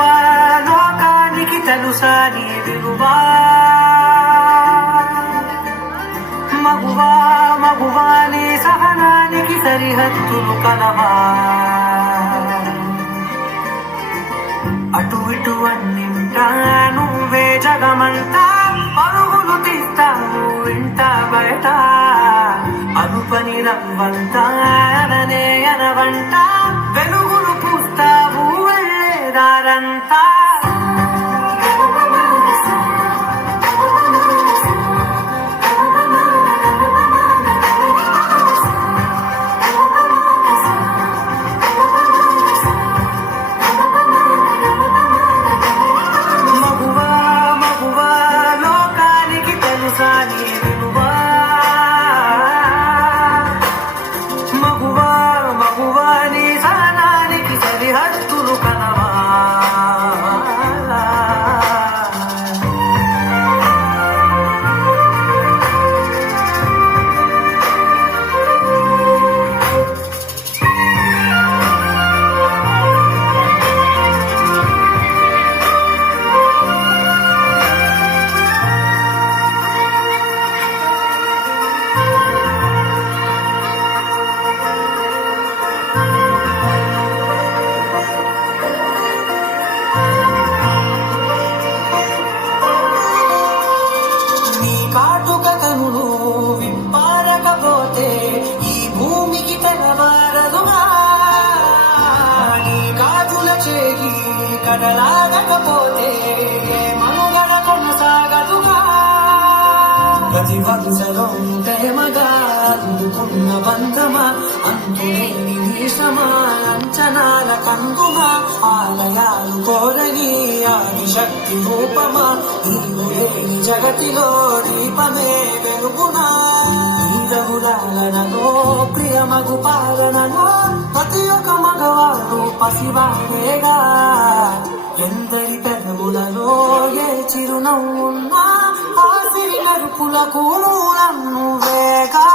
మగువా లోకానికి తెలుసా నీ విలువా మగువా మగువా నీ సహనానికి సరిహద్దులు కలవా అటు ఇటు అన్నింటా నువ్వే జగమంతా పరుగులు తీస్తావు ఇంట బయట అనుపని రవ్వంతా అననే అనవంట వెలుగులు పూస్తావు వెళ్ళేదారంతా కాటుక కనులు విప్పారకపోతే ఈ భూమికి తెలవారదుగా నీ కాటుల చేయి కడలాగకపోతే మనుగడ కొనసాగదుగా ప్రతి వంశలో ప్రేమగా అందుకున్న బంధమా అంతులేని నీశమా అంచనాల కంగుమా ఆలయాలు కోరని ఆదిశక్తి రూపమా నీవు లేని జగతిలో దీపమే వెలుగునా నీరగులాలనలో ప్రియమగు పాలనలో ప్రతి ఒక్క మగవారు పసివాడేగా ఎందరి పెదవులలో ఏ చిరునవ్వున్నా ఆసిరి నరుపులకు నన్ను వేగా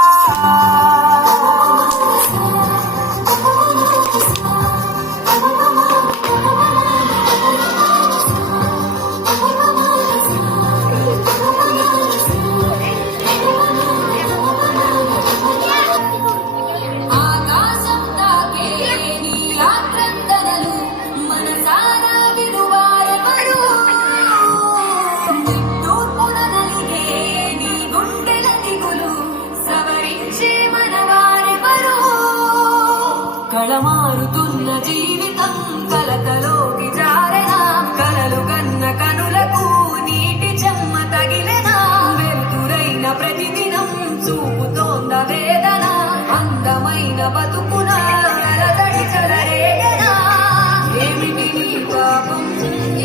కళమారుతున్న జీవితం కలతలోకి జారెనా కలలు కన్న కనులకు నీటి చెమ్మ తగిలెనా వెలుతురైన ప్రతిదినం చూపుతోంద వేదన అందమైన బతుకున అలదడి చలరేగనా ఏమిటి నీ పాపం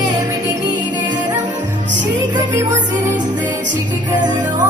ఏమిటి నీ నేరం చీకటి ముసిరిందే చిటికల్లో